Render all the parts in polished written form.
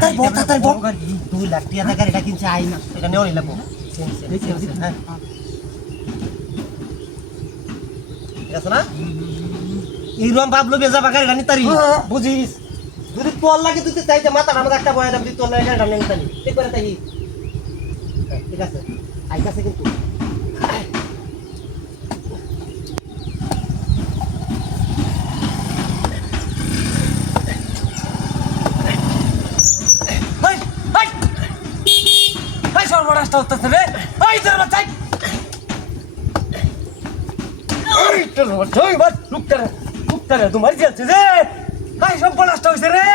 তাড়াতাড়ি বল 2 লাখ টাকা গাড়িটা কিনছে আই না এটা নেও নিলাম হ্যাঁ ঠিক আছে না এইরকম ভাবলো বেজা বাগাড়িটা নিতারি বুঝিস যদি তোর লাগে তুই চাইতে মাথা আমাদের একটা বয়া দাম তোর লাগে গাড়িটা নিয়ে নিতারি ঠিক করে তাই ঠিক আছে আইতাছে কিন্তু সর্বনাশটা হতেছে রে ওই তোর বাচ্চাই ওই তোর বাচ্চাই বাট লুকটারে তোমার যাচ্ছে রে হাই সর্বনাশটা হইছে রে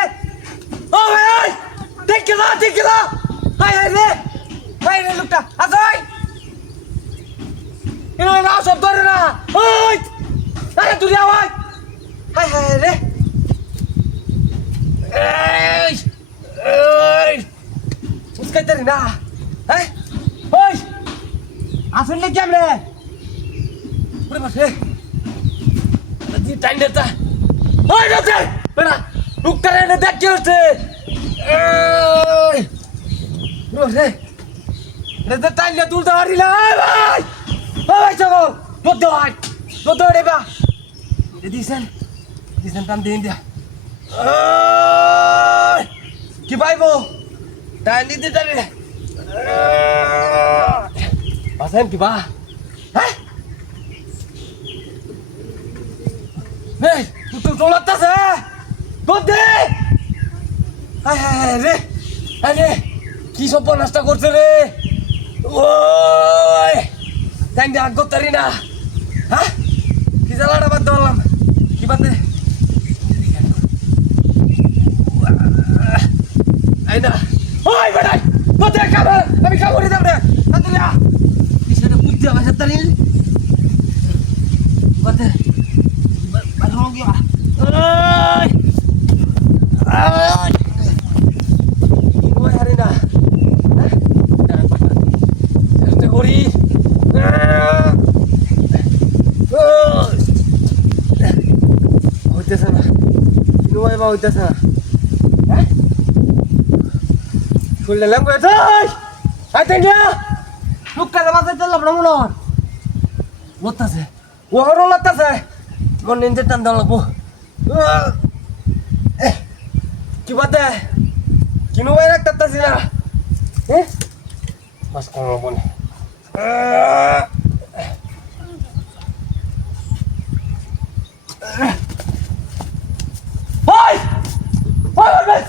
ও ভাই দেখে না হাই রে লুকটা আসই এনো না সব ধরে না ওই আরে তুই আওয়াজ হাই রে এই উস্কাইতারি না হ্যাঁ ওই আসলে কি আমরে ওরে বাসে দি টাইম দেতা ওই দতে বেড়া লুকটারে না দেখ কি হচ্ছে এই ওরে রে টাইম লে তুলতে পারিলা ভাই ওই চলো দোদ রে বা দিছেন টান দিন দিয়া কি পাইবো টাইম দিতে যাবে Pasen ki ba? Hah? Nih, tu solat tas eh. Bote! Hai re. Ane, ki sopo nasta korche re. Oi! Tang dia aggo tari na. Hah? Ki jalada bad dolam. Ki bande? Aina. Oi, badai! Bote kabar. Ami kabur di tamre. Tantulia. Dia bahasa tadi. Bate. Barong dia. Oi. Ai. Oi hari dah. Jangan patah. Jangan gori. Hoite sana. Inuai ba hoite sana. Hah? Full dalam gue tuh. Aten dia. লুকটারে বাজাই দিলাম না মনে হয় লতাছে ওহরও লতাছে মন নিন্দে টান দেওয়া লাগবো কি বাদে কিনো বাইরে রাখতেছি না বাস কম বনে ওই ওই